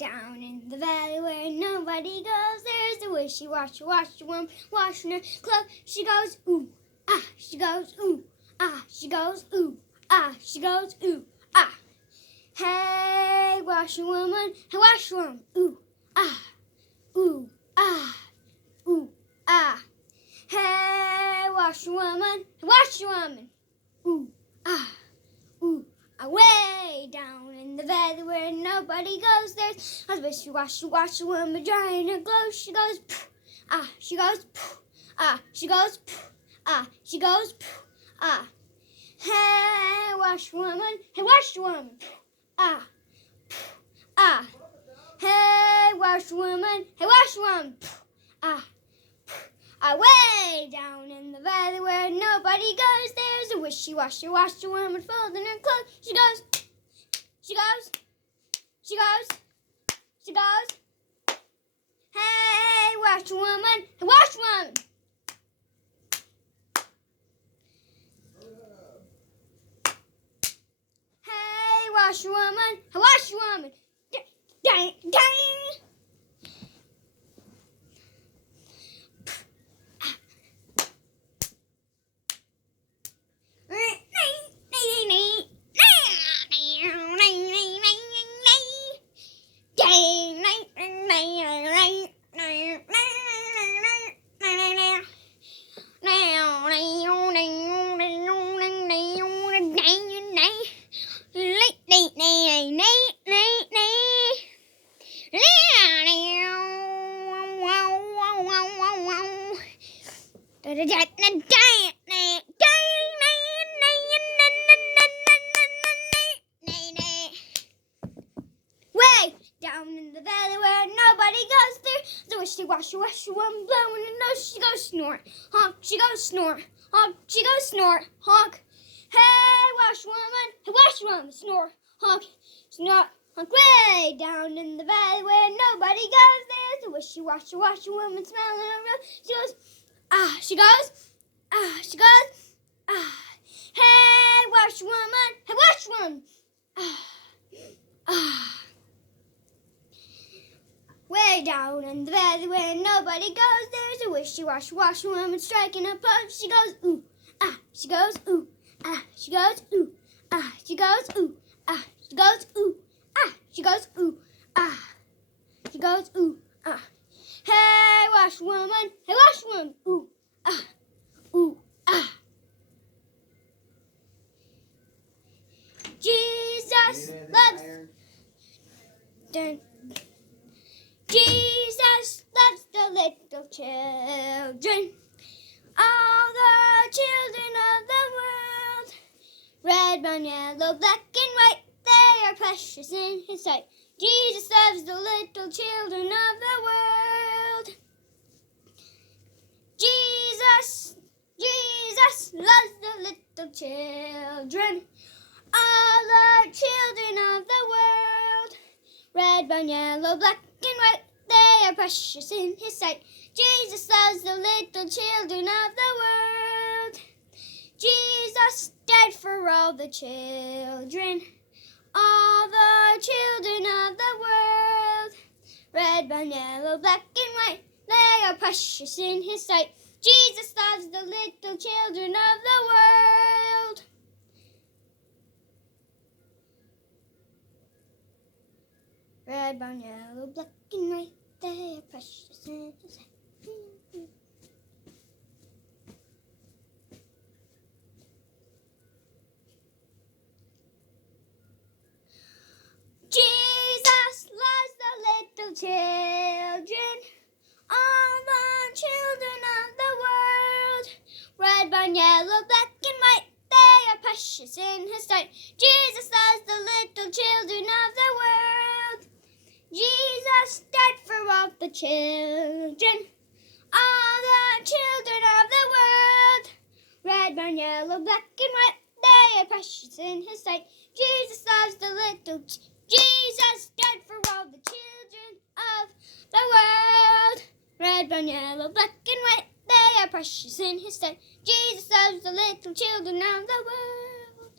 down in the valley where nobody goes, there's a wishy-washy woman washing her clothes. She goes, ooh, ah, she goes, ooh, ah, she goes, ooh, ah, she goes, ooh, ah. Hey, washerwoman, hey, washerwoman, ooh, ah, ooh, ah, ooh, ah. Hey, washerwoman, hey, washerwoman, ooh, ah, ooh. Away down in the valley where nobody goes, there's a wishy-washy woman drying her clothes. She goes, poof, ah, she goes, poof, ah, she goes, poof, ah, she goes, poof, ah. Hey, washerwoman, hey, washerwoman, ah, poof, ah. Hey, washerwoman, hey, washerwoman, poof, ah. Away down in the valley where nobody goes, there's a wishy-washy woman folding her clothes. She goes, she goes, she goes, she goes. Hey, washerwoman, hey, washerwoman. Hey, washerwoman, hey, washerwoman. Dang, dang. Way down in the valley where nobody goes, there's a wishy-washy woman blowing her nose. She goes snort, honk, she goes snort, honk, she goes snort, honk. Hey, washerwoman, hey, washerwoman, snort, honk, snort, honk. Way down in the valley where nobody goes, there's a wishy-washy woman smelling her nose. She goes, ah, she goes, ah, she goes, ah. Hey, washerwoman, hey, washerwoman, ah, ah. Way down in the valley where nobody goes, there's a wishy-washy woman striking a pose. She goes, ooh, ah, she goes, ooh, ah, she goes, ooh, ah, she goes, ooh, ah, she goes, ooh, ah, she goes, ooh, ah, she goes, ooh, ah. Hey, washerwoman, hey, washerwoman, ooh, ah, ooh, ah. Jesus loves Jesus loves the little children, all the children of the world. Red, brown, yellow, black, and white, they are precious in His sight. Jesus loves the little children of the world. Jesus loves the little children, all the children of the world. Red, brown, yellow, black, and white, they are precious in His sight. Jesus loves the little children of the world. Jesus died for all the children, all the children of the world. Red, brown, yellow, black, and white, they are precious in His sight. Jesus loves the little children of the world. Red, brown, yellow, black, and white, they are precious in His sight. Jesus loves the little children, all the children of the world. Red, brown, yellow, black, and white, they are precious in His sight. Jesus loves the little children of the world. Jesus died for all the children, all the children of the world. Red, brown, yellow, black, and white, they are precious in His sight. Jesus loves the little Jesus died for all the children of the world. Red, brown, yellow, black, and white, they are precious in His sight. Jesus loves the little children of the world.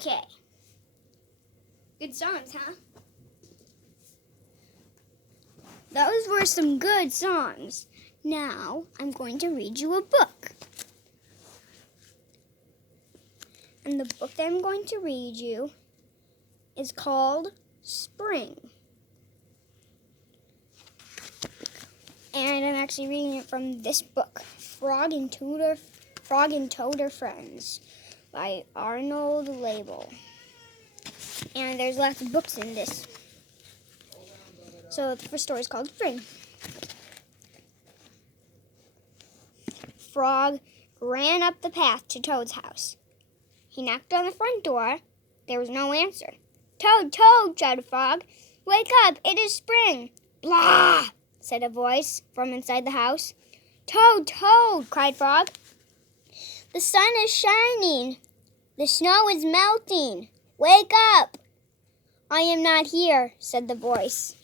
Okay. Good songs, huh? Those were some good songs. Now I'm going to read you a book. And the book that I'm going to read you is called Spring. And I'm actually reading it from this book, Frog and Toad Are Friends by Arnold Label. And there's lots of books in this. So the first story is called Spring. Frog ran up the path to Toad's house. He knocked on the front door. There was no answer. Toad, Toad, shouted Frog. Wake up, it is spring. Blah, said a voice from inside the house. Toad, Toad, cried Frog. The sun is shining. The snow is melting. Wake up. I am not here, said the voice.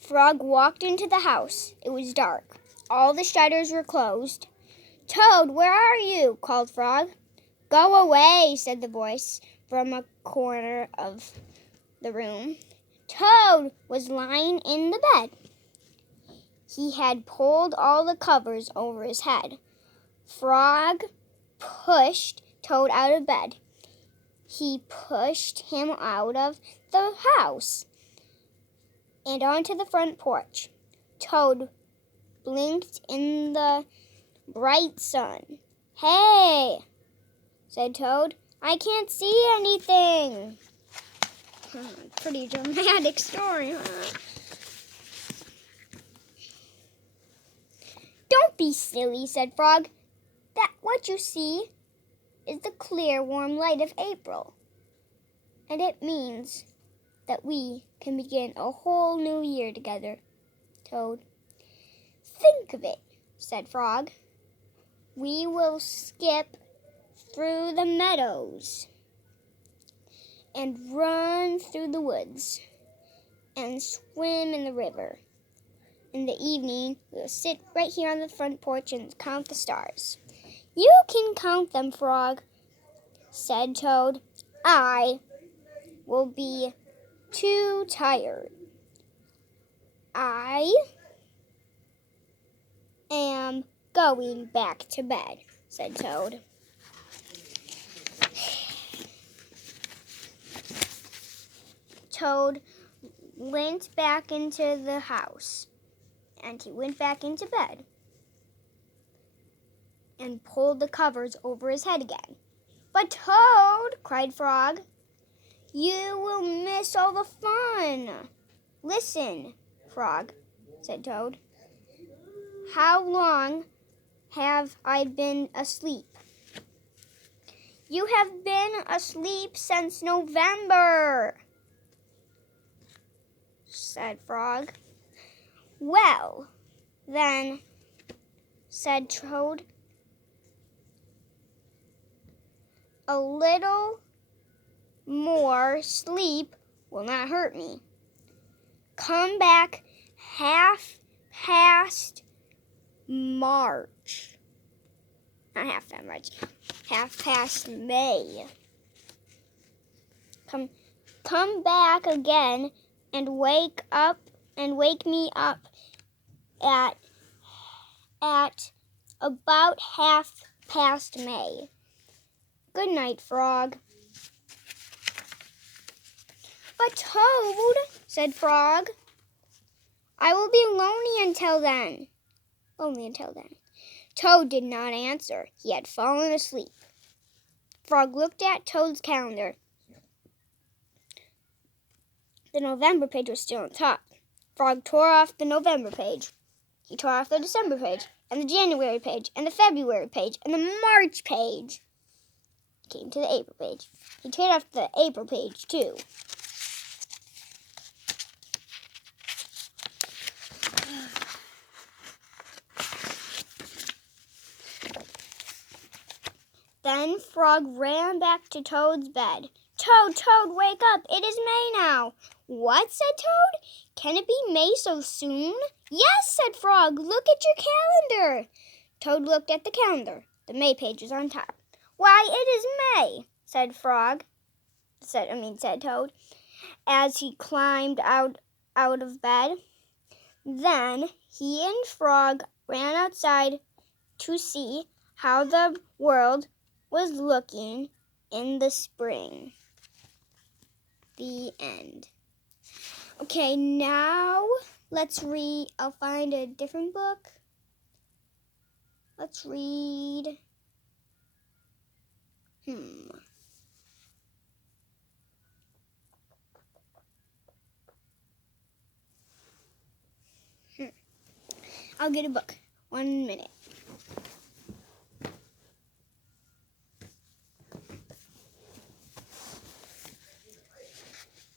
Frog walked into the house. It was dark. All the shutters were closed. Toad, where are you? Called Frog. Go away, said the voice from a corner of the room. Toad was lying in the bed. He had pulled all the covers over his head. Frog pushed Toad out of bed. He pushed him out of the house and onto the front porch. Toad blinked in the bright sun. Hey, said Toad, I can't see anything. Pretty dramatic story, huh? Don't be silly, said Frog. That what you see is the clear, warm light of April. And it means that we can begin a whole new year together, Toad. Think of it, said Frog. We will skip through the meadows and run through the woods and swim in the river. In the evening, we'll sit right here on the front porch and count the stars. You can count them, Frog, said Toad. I will be too tired. I am going back to bed, said Toad. Toad went back into the house, and he went back into bed and pulled the covers over his head again. But Toad, cried Frog, you will miss all the fun. Listen, Frog, said Toad. How long have I been asleep? You have been asleep since November, said Frog. Well, then, said Toad, a little more sleep will not hurt me. Come back half past March. Not half that much. Half past May. Come back again and wake me up at about half past May. Good night, Frog. But Toad, said Frog, I will be lonely until then. Lonely until then. Toad did not answer. He had fallen asleep. Frog looked at Toad's calendar. The November page was still on top. Frog tore off the November page. He tore off the December page, and the January page, and the February page, and the March page. He came to the April page. He tore off the April page, too. Then Frog ran back to Toad's bed. Toad, Toad, wake up. It is May now. What, said Toad? Can it be May so soon? Yes, said Frog. Look at your calendar. Toad looked at the calendar. The May page is on top. Why, it is May, said Toad, as he climbed out of bed. Then he and Frog ran outside to see how the world was looking in the spring. The end. Okay, now let's read. I'll find a different book. Let's read. I'll get a book. 1 minute.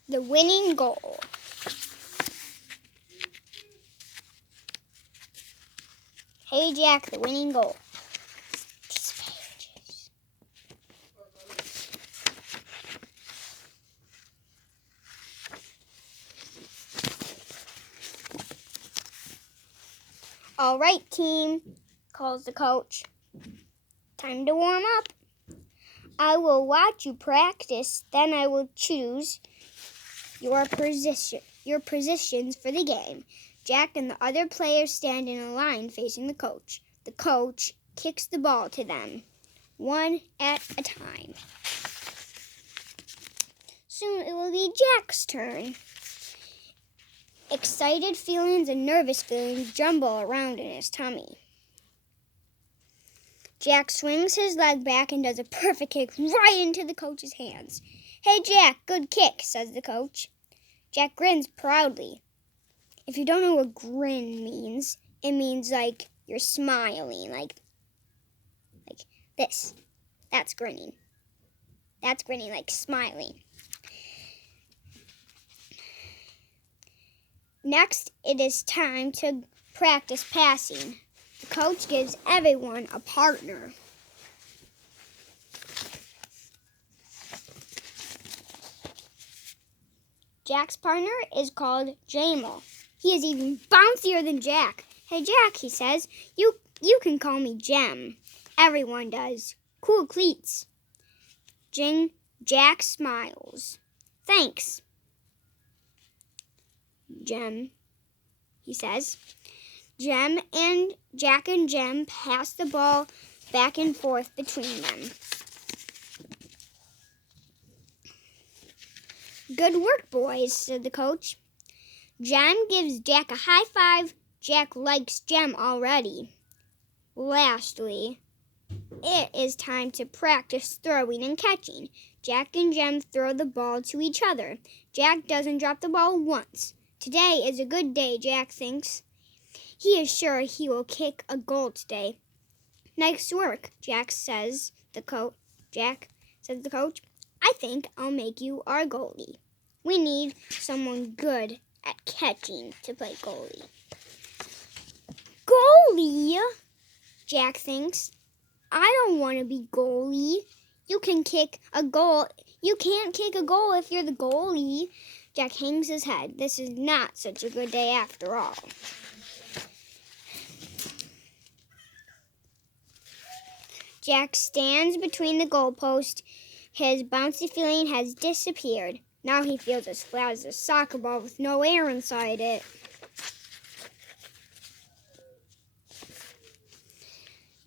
The winning goal. Hey Jack, the winning goal. All right, team, calls the coach. Time to warm up. I will watch you practice, then I will choose your positions for the game. Jack and the other players stand in a line facing the coach. The coach kicks the ball to them, one at a time. Soon it will be Jack's turn. Excited feelings and nervous feelings jumble around in his tummy. Jack swings his leg back and does a perfect kick right into the coach's hands. Hey Jack, good kick, says the coach. Jack grins proudly. If you don't know what grin means, it means like you're smiling, like this. That's grinning. That's grinning, like smiling. Next, it is time to practice passing. The coach gives everyone a partner. Jack's partner is called Jamal. He is even bouncier than Jack. Hey Jack, he says, you can call me Jem. Everyone does. Cool cleats. Jack smiles. Thanks, Jem, he says. Jack and Jem pass the ball back and forth between them. Good work, boys, said the coach. Jem gives Jack a high five. Jack likes Jem already. Lastly, it is time to practice throwing and catching. Jack and Jem throw the ball to each other. Jack doesn't drop the ball once. Today is a good day, Jack thinks. He is sure he will kick a goal today. Nice work, Jack says the coach. I think I'll make you our goalie. We need someone good at catching to play goalie. Goalie? Jack thinks. I don't want to be goalie. You can kick a goal. You can't kick a goal if you're the goalie. Jack hangs his head. This is not such a good day after all. Jack stands between the goalposts. His bouncy feeling has disappeared. Now he feels as flat as a soccer ball with no air inside it.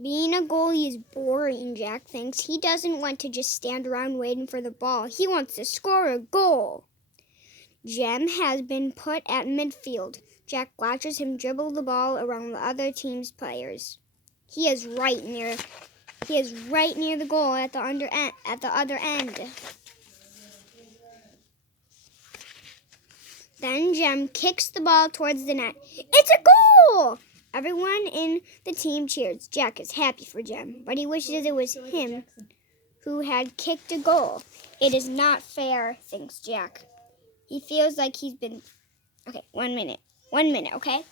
Being a goalie is boring, Jack thinks. He doesn't want to just stand around waiting for the ball. He wants to score a goal. Jem has been put at midfield. Jack watches him dribble the ball around the other team's players. He is right near the goal at the other end. Then Jem kicks the ball towards the net. It's a goal! Everyone in the team cheers. Jack is happy for Jem, but he wishes it was him who had kicked a goal. It is not fair, thinks Jack. He feels like he's been... Okay, 1 minute. 1 minute, okay?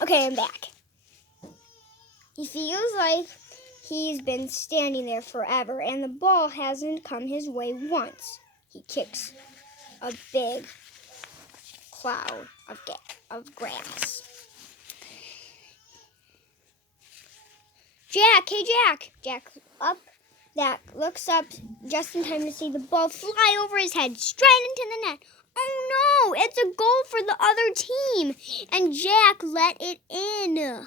Okay, I'm back. He feels like he's been standing there forever, and the ball hasn't come his way once. He kicks a big cloud of grass. Jack, hey Jack! Jack looks up just in time to see the ball fly over his head, straight into the net. Oh no, it's a goal for the other team, and Jack let it in.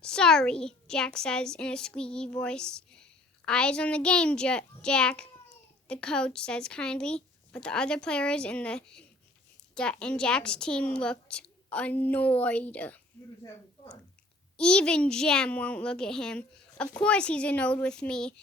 Sorry, Jack says in a squeaky voice. Eyes on the game, Jack, the coach says kindly, but the other players in Jack's team looked annoyed. Even Jem won't look at him. Of course he's annoyed with me.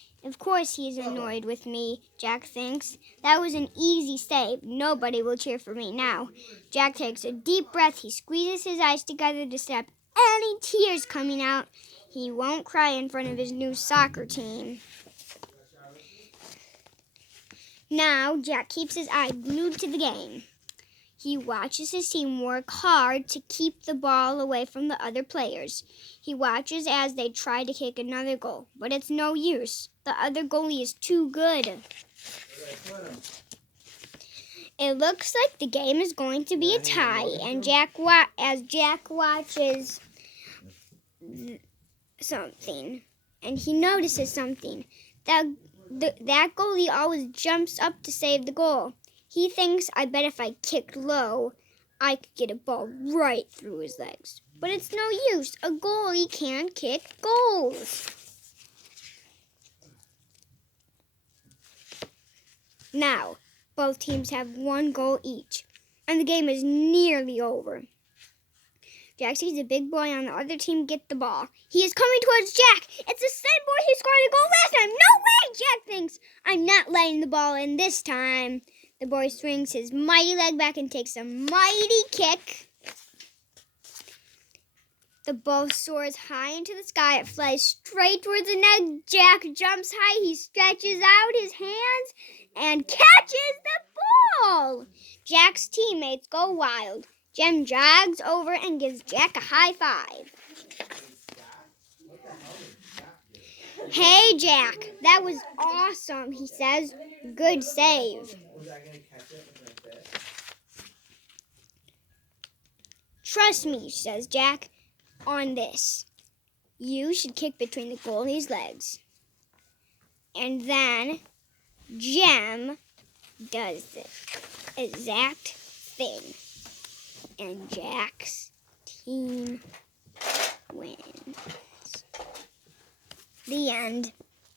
Jack thinks. That was an easy save. Nobody will cheer for me now. Jack takes a deep breath. He squeezes his eyes together to stop any tears coming out. He won't cry in front of his new soccer team. Now, Jack keeps his eye glued to the game. He watches his team work hard to keep the ball away from the other players. He watches as they try to kick another goal, but it's no use. The other goalie is too good. It looks like the game is going to be a tie, and as Jack watches something, and he notices something. That goalie always jumps up to save the goal. He thinks, I bet if I kicked low, I could get a ball right through his legs. But it's no use. A goalie can't kick goals. Now, both teams have one goal each, and the game is nearly over. Jack sees a big boy on the other team get the ball. He is coming towards Jack. It's the same boy who scored a goal last time. No way, Jack thinks. I'm not letting the ball in this time. The boy swings his mighty leg back and takes a mighty kick. The ball soars high into the sky. It flies straight towards the net. Jack jumps high. He stretches out his hands and catches the ball. Jack's teammates go wild. Jem jogs over and gives Jack a high five. Hey, Jack, that was awesome, he says. Good save. Trust me, says Jack, on this. You should kick between the goalie's legs. And then Jem does the exact thing. And Jack's team wins. The end.